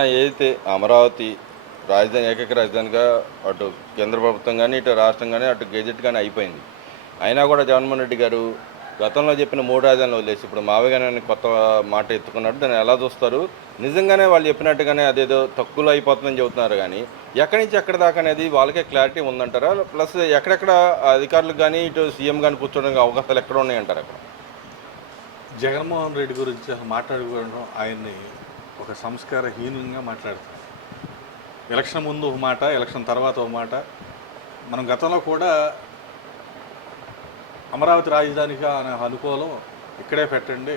ఏదైతే అమరావతి రాజధాని ఏకైక రాజధానిగా అటు కేంద్ర ప్రభుత్వం కానీ ఇటు రాష్ట్రం కానీ అటు గెజెట్ కానీ అయిపోయింది. అయినా కూడా జగన్మోహన్ రెడ్డి గారు గతంలో చెప్పిన 3 రాజధానులు వదిలేసి ఇప్పుడు మావయ్య గారిని కొత్త మాట ఎత్తుకున్నాడు. దాన్ని ఎలా చూస్తారు? నిజంగానే వాళ్ళు చెప్పినట్టుగానే అదేదో తక్కువలో అయిపోతుందని చెబుతున్నారు కానీ ఎక్కడి నుంచి ఎక్కడి దాకా అనేది వాళ్ళకే క్లారిటీ ఉందంటారా? ప్లస్ ఎక్కడెక్కడ అధికారులకు కానీ ఇటు సీఎం కానీ కూర్చోడానికి అవకాశాలు ఎక్కడ ఉన్నాయంటారు అక్కడ? జగన్మోహన్ రెడ్డి గురించి అసలు మాట్లాడుకోవడం ఆయన్ని ఒక సంస్కారహీనంగా మాట్లాడతారు. ఎలక్షన్ ముందు ఒక మాట, ఎలక్షన్ తర్వాత ఒక మాట. మనం గతంలో కూడా అమరావతి రాజధానిగా అనుకోవడం ఇక్కడే పెట్టండి,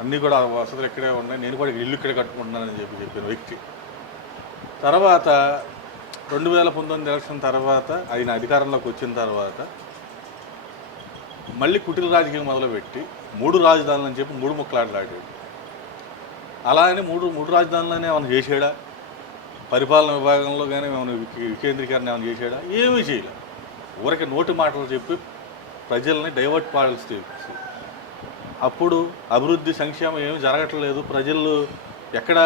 అన్నీ కూడా వసతులు ఇక్కడే ఉన్నాయి, నేను కూడా ఇల్లు ఇక్కడే కట్టుకుంటున్నానని చెప్పిన వ్యక్తి. తర్వాత 2019 ఎలక్షన్ తర్వాత ఆయన అధికారంలోకి వచ్చిన తర్వాత మళ్ళీ కుటిల రాజకీయం మొదలుపెట్టి 3 రాజధానులు అని చెప్పి 3 ముక్కలాటలాడాడు. అలా అని మూడు రాజధానులనే ఏమైనా చేసాడా? పరిపాలన విభాగంలో కానీ ఏమైనా వికేంద్రీకరణ ఏమైనా చేసాడా? ఏమీ చేయలే. ఊరికి నోటి మాటలు చెప్పి ప్రజల్ని డైవర్ట్ పాలిస్తూ అప్పుడు అభివృద్ధి సంక్షేమం ఏమీ జరగట్లేదు, ప్రజలు ఎక్కడ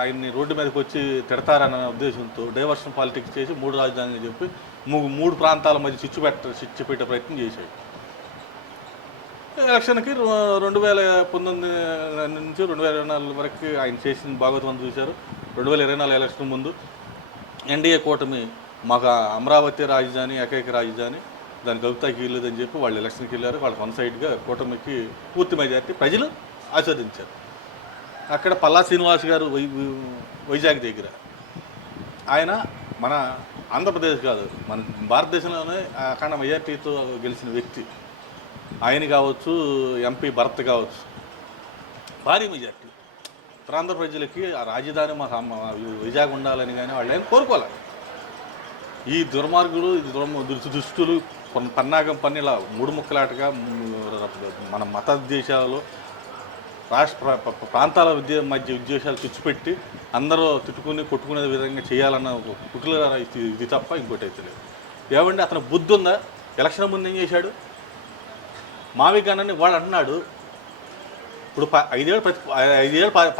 ఆయన్ని రోడ్డు మీదకి వచ్చి తిడతారన్న ఉద్దేశంతో డైవర్షన్ పాలిటిక్స్ చేసి 3 రాజధానులు చెప్పి 3 ప్రాంతాల మధ్య చిచ్చు పెట్టే ప్రయత్నం చేశాడు. ఎలక్షన్కి 2019 నుంచి 2024 వరకు ఆయన చేసిన భాగవతం చూశారు. 2024 ఎలక్షన్ ముందు ఎన్డీఏ కూటమి మాకు అమరావతి రాజధాని ఏకైక రాజధాని, దాని కవితకి వెళ్ళలేదని చెప్పి వాళ్ళు ఎలక్షన్కి వెళ్ళారు. వాళ్ళు వన్ సైడ్గా కూటమికి పూర్తి మెజార్టీ ప్రజలు ఆస్వాదించారు. అక్కడ పల్లా శ్రీనివాస్ గారు వైజాగ్ దగ్గర ఆయన మన ఆంధ్రప్రదేశ్ కాదు మన భారతదేశంలోనే అఖండ మెజార్టీతో గెలిచిన వ్యక్తి. ఆయన కావచ్చు, ఎంపీ భరత్ కావచ్చు, భారీ మెజార్టీ. ప్రాంత ప్రజలకి ఆ రాజధాని మాకు వైజాగ్ ఉండాలని కానీ వాళ్ళు ఏం కోరుకోవాలి. ఈ దుర్మార్గులు, దుష్టులు పన్నాగం పని ఇలా 3 ముక్కలాటగా మన మత దేశాలలో రాష్ట్ర ప్రాంతాల మధ్య విద్వేషాలు తెచ్చిపెట్టి అందరూ తిట్టుకుని కొట్టుకునే విధంగా చేయాలన్న ఒక కుట్ల ఇది తప్ప ఇంకోటి అయితే లేదు. ఏమంటే అతను బుద్ధి ఉందా? ఎలక్షన్ ముందు ఏం చేశాడు? మావి కానని వాడు అంటున్నాడు. ఇప్పుడు 5 ఏళ్ళు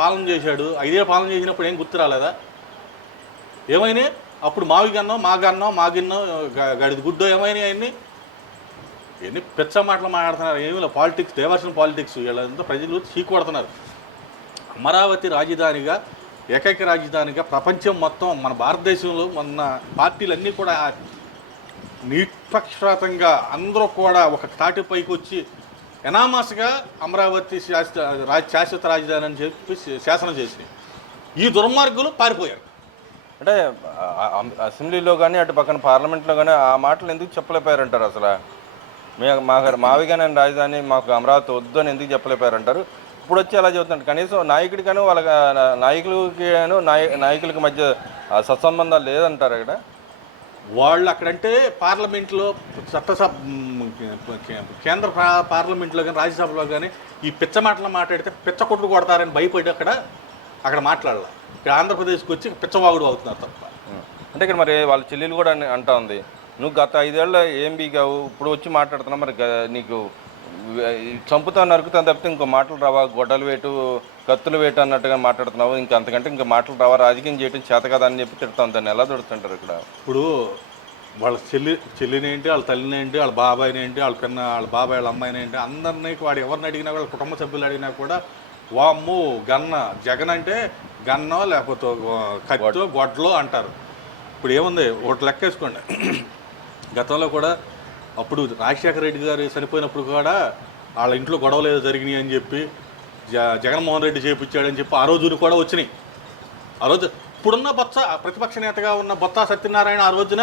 పాలన చేశాడు. 5 ఏళ్ళు పాలన చేసినప్పుడు ఏం గుర్తు రాలేదా? ఏమైనా అప్పుడు మావి గన్నో మా గిన్నో గడిది గుడ్డో ఏమైనా అవన్నీ ఎన్ని పెచ్చ మాటలు మాట్లాడుతున్నారు. ఏమి పాలిటిక్స్, డైవర్షన్ పాలిటిక్స్, వీళ్ళంతా ప్రజలు చీకొడుతున్నారు. అమరావతి రాజధానిగా ఏకైక రాజధానిగా ప్రపంచం మొత్తం మన భారతదేశంలో మొన్న పార్టీలన్నీ కూడా నిష్పక్షపాతంగా అందరూ కూడా ఒక తాటిపైకి వచ్చి ఎనామస్గా అమరావతి శాశ్వత రాజధాని అని చెప్పి శాసనం చేసినాయి. ఈ దుర్మార్గులు పారిపోయారు. అంటే అసెంబ్లీలో కానీ అటు పక్కన పార్లమెంట్లో కానీ ఆ మాటలు ఎందుకు చెప్పలేపారంటారు? అసలు మావిగానే రాజధాని మాకు అమరావతి వద్దు అని ఎందుకు చెప్పలేపారంటారు? ఇప్పుడు వచ్చి ఎలా చెబుతున్నారు? కనీసం నాయకుడికను వాళ్ళ నాయకులకి మధ్య సత్సంబంధాలు లేదంటారు అక్కడ. వాళ్ళు అక్కడంటే పార్లమెంట్లో కేంద్ర పార్లమెంట్లో కానీ రాజ్యసభలో కానీ ఈ పిచ్చ మాటలు మాట్లాడితే పిచ్చ కొట్లు కొడతారని భయపడి అక్కడ మాట్లాడాల. ఇక్కడ ఆంధ్రప్రదేశ్కి వచ్చి పిచ్చవాగుడు అవుతున్నారు తప్ప. అంటే ఇక్కడ మరి వాళ్ళ చెల్లెలు కూడా అంటా ఉంది, నువ్వు గత 5 ఏళ్ళ ఏం బీగావు, ఇప్పుడు వచ్చి మాట్లాడుతున్నావు, మరి నీకు చంపుతా నరుకుతా తప్పితే ఇంకో మాటలు రావా, గొడ్డలు వేటు కత్తులు వేటు అన్నట్టుగా మాట్లాడుతున్నావు, ఇంకా అంతకంటే ఇంకా మాటలు రావా, రాజకీయం చేయడం చేత కదా అని చెప్పి తిడతాను. దాన్ని ఎలా దొరుకుతుంటారు ఇక్కడ? ఇప్పుడు వాళ్ళ చెల్లినేంటి, వాళ్ళ తల్లినేంటి, వాళ్ళ బాబాయినేంటి, వాళ్ళ బాబాయ్ వాళ్ళ అమ్మాయినేంటి, అందరినీ వాడు ఎవరిని అడిగినా వాళ్ళ కుటుంబ సభ్యులు అడిగినా కూడా వామ్ము గన్న జగన్ అంటే గన్నో లేకపోతే కత్తో గొడ్లో అంటారు. ఇప్పుడు ఏముంది, ఒకటి లెక్కేసుకోండి. గతంలో కూడా అప్పుడు రాజశేఖర రెడ్డి గారు చనిపోయినప్పుడు కూడా వాళ్ళ ఇంట్లో గొడవలు ఏదో జరిగినాయి అని చెప్పి జగన్మోహన్ రెడ్డి చేపించాడని చెప్పి ఆ రోజున కూడా వచ్చినాయి. ఆ రోజు ఇప్పుడున్న ప్రతిపక్ష నేతగా ఉన్న బొత్స సత్యనారాయణ ఆ రోజున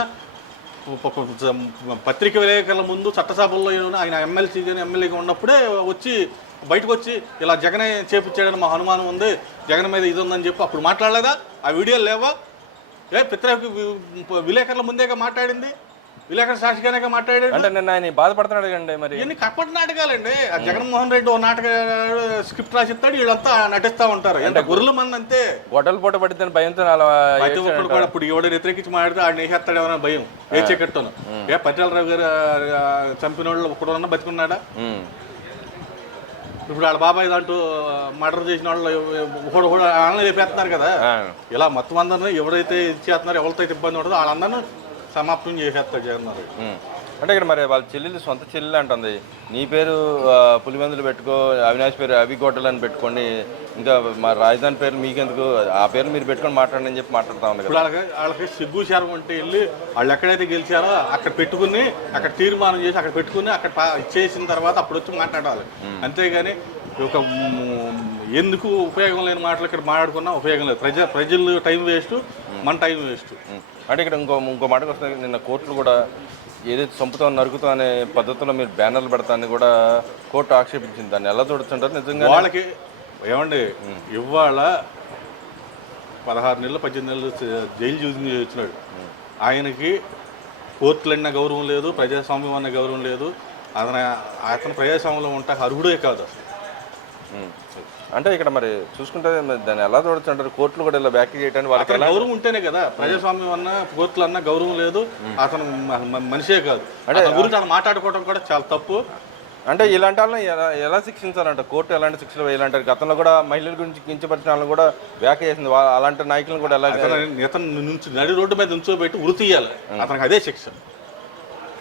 పత్రిక విలేకరుల ముందు చట్టసభల్లో ఆయన ఎమ్మెల్యేగా ఉన్నప్పుడే వచ్చి బయటకు వచ్చి ఇలా జగనే చేపించాడని మా అనుమానం ఉంది, జగన్ మీద ఇది ఉందని చెప్పి అప్పుడు మాట్లాడలేదా? ఆ వీడియోలు లేవా? విలేకరుల ముందేగా మాట్లాడింది, విలేకరు సాక్షిగానే మాట్లాడాడు. అంటే నిన్న ఆయన బాధపడుతున్నాడు కండి. మరి ఇన్ని కప్పటి నాటకాలండి. ఆ జగన్మోహన్ రెడ్డి ఓ నాటక స్క్రిప్ట్ రాసిస్తాడు, వీళ్ళంతా నటిస్తూ ఉంటారు. అంటే గొర్రెల మంది అంతే. గొడ్డలు పూట పడితే భయంతో ప్రతి ఒక్కరు కూడా ఇప్పుడు ఎవడో వ్యతిరేకించి మాట్లాడితే ఆడిని వేసేస్తాడు ఏమైనా భయం ఏ చెక్కట్టును. పట్టాలరావు గారు చంపిన వాళ్ళు ఒక్కడన్నా బతికున్నాడా? ఇప్పుడు వాళ్ళ బాబాయ్ దాంట్లో మర్డర్ చేసిన వాళ్ళు కూడా వాళ్ళని లేపేస్తున్నారు కదా. ఇలా మొత్తం అందరినీ ఎవరైతే ఇచ్చేస్తున్నారో ఎవరితో అయితే ఇబ్బంది ఉంటుందో వాళ్ళందరినీ సమాప్తం చేసేస్తారు జగన్ గారు. అంటే ఇక్కడ మరి వాళ్ళ చెల్లెలు సొంత చెల్లెలు అంటుంది, నీ పేరు పులివెందులు పెట్టుకో, అవినాష్ పేరు అవిగోటలు అని పెట్టుకోండి, ఇంకా మా రాజధాని పేరు మీకెందుకు, ఆ పేరు మీరు పెట్టుకొని మాట్లాడండి అని చెప్పి మాట్లాడుతూ ఉంది. ఇప్పుడు వాళ్ళకి సిగ్గు శారం అంటే వెళ్ళి వాళ్ళు ఎక్కడైతే గెలిచారో అక్కడ పెట్టుకుని అక్కడ తీర్మానం చేసి అక్కడ పెట్టుకుని అక్కడ ఇచ్చేసిన తర్వాత అప్పుడు వచ్చి మాట్లాడాలి. అంతేగాని ఒక ఎందుకు ఉపయోగం లేని మాటలు ఇక్కడ మాట్లాడుకున్నా ఉపయోగం లేదు. ప్రజలు టైం వేస్ట్, మన టైం వేస్ట్. అంటే ఇక్కడ ఇంకో మాటకు వస్తే నిన్న కోర్టులు కూడా ఏదైతే చంపుతాం నరుకుతాం అనే పద్ధతిలో మీరు బ్యానర్లు పెడతాన్ని కూడా కోర్టు ఆక్షేపించింది. దాన్ని ఎలా చూడొచ్చుంటారు? నిజంగా వాళ్ళకి ఏమండి ఇవాళ 16 నెలలు 18 నెలలు జైలు చూసి వచ్చినాడు. ఆయనకి కోర్టులు అన్న గౌరవం లేదు, ప్రజాస్వామ్యం అన్న గౌరవం లేదు. అతను ప్రజాస్వామ్యంలో ఉంటే అర్హుడే కాదు అసలు. అంటే ఇక్కడ మరి చూసుకుంటే దాన్ని ఎలా చూడొచ్చు అంటారు? కోర్టులు కూడా ఇలా వ్యాఖ్య చేయడానికి వాళ్ళకి గౌరవం ఉంటేనే కదా. ప్రజాస్వామ్యం అన్న కోర్టులు అన్న గౌరవం లేదు, అతను మనిషే కాదు. అంటే గురించి అతను మాట్లాడుకోవడం కూడా చాలా తప్పు. అంటే ఇలాంటి వాళ్ళని ఎలా శిక్షించాలంట? కోర్టు ఎలాంటి శిక్షలు వేయాలంటారు? గతంలో కూడా మహిళల గురించి కించపరిచిన వాళ్ళని కూడా వ్యాఖ్య చేసింది. అలాంటి నాయకులను కూడా ఎలా ఇతను నుంచి నడి రోడ్డు మీద నుంచోబెట్టి ఉరి తీయాలి, అతనికి అదే శిక్ష.